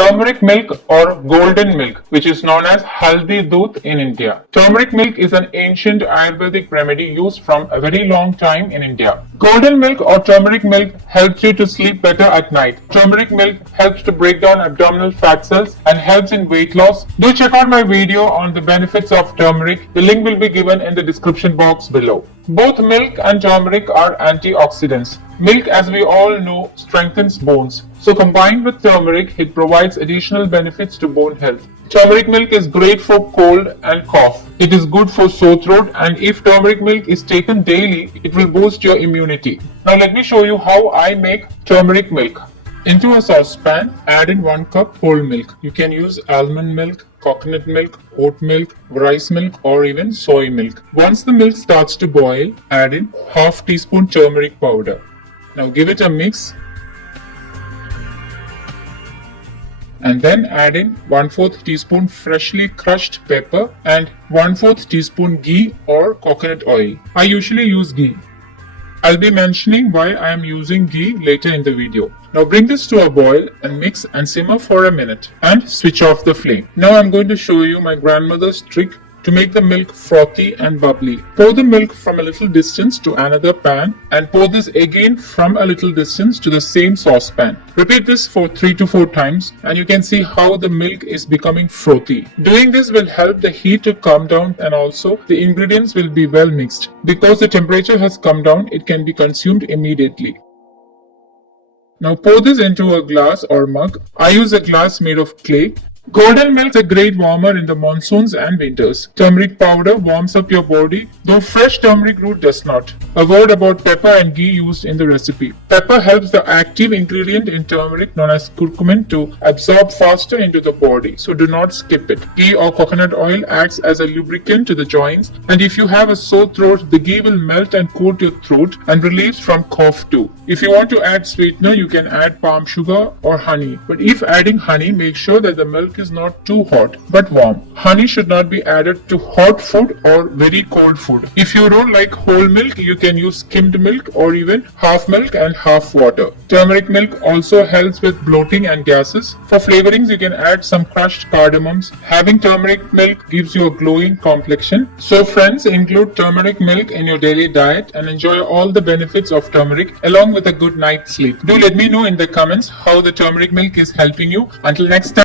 turmeric milk or golden milk, which is known as Haldi Doodh in India. Turmeric milk is an ancient Ayurvedic remedy used from a very long time in India. Golden milk or turmeric milk helps you to sleep better at night. Turmeric milk helps to break down abdominal fat cells and helps in weight loss. Do check out my video on the benefits of turmeric. The link will be given in the description box below. Both milk and turmeric are antioxidants. Milk, as we all know, strengthens bones. So combined with turmeric, it provides additional benefits to bone health. Turmeric milk is great for cold and cough. It is good for sore throat, and if turmeric milk is taken daily, it will boost your immunity. Now let me show you how I make turmeric milk. Into a saucepan, add in 1 cup whole milk. You can use almond milk, coconut milk, oat milk, rice milk, or even soy milk. Once the milk starts to boil, add in half teaspoon turmeric powder. Now give it a mix. And then add in 1/4 teaspoon freshly crushed pepper and 1/4 teaspoon ghee or coconut oil. I usually use ghee. I'll be mentioning why I am using ghee later in the video. Now bring this to a boil and mix and simmer for a minute and switch off the flame. Now I'm going to show you my grandmother's trick to make the milk frothy and bubbly. Pour the milk from a little distance to another pan and pour this again from a little distance to the same saucepan. Repeat this for 3 to 4 times and you can see how the milk is becoming frothy. Doing this will help the heat to calm down, and also the ingredients will be well mixed. Because the temperature has come down, it can be consumed immediately. Now pour this into a glass or mug. I use a glass made of clay. Golden milk is a great warmer in the monsoons and winters. Turmeric powder warms up your body, though fresh turmeric root does not. A word about pepper and ghee used in the recipe. Pepper helps the active ingredient in turmeric known as curcumin to absorb faster into the body, so do not skip it. Ghee or coconut oil acts as a lubricant to the joints, and if you have a sore throat, the ghee will melt and coat your throat and relieves from cough too. If you want to add sweetener, you can add palm sugar or honey. But if adding honey, make sure that the milk is not too hot but warm. Honey should not be added to hot food or very cold food. If you don't like whole milk, you can use skimmed milk or even half milk and half water. Turmeric milk also helps with bloating and gases. For flavorings, you can add some crushed cardamoms. Having turmeric milk gives you a glowing complexion. So friends, include turmeric milk in your daily diet and enjoy all the benefits of turmeric along with a good night's sleep. Do let me know in the comments how the turmeric milk is helping you. Until next time.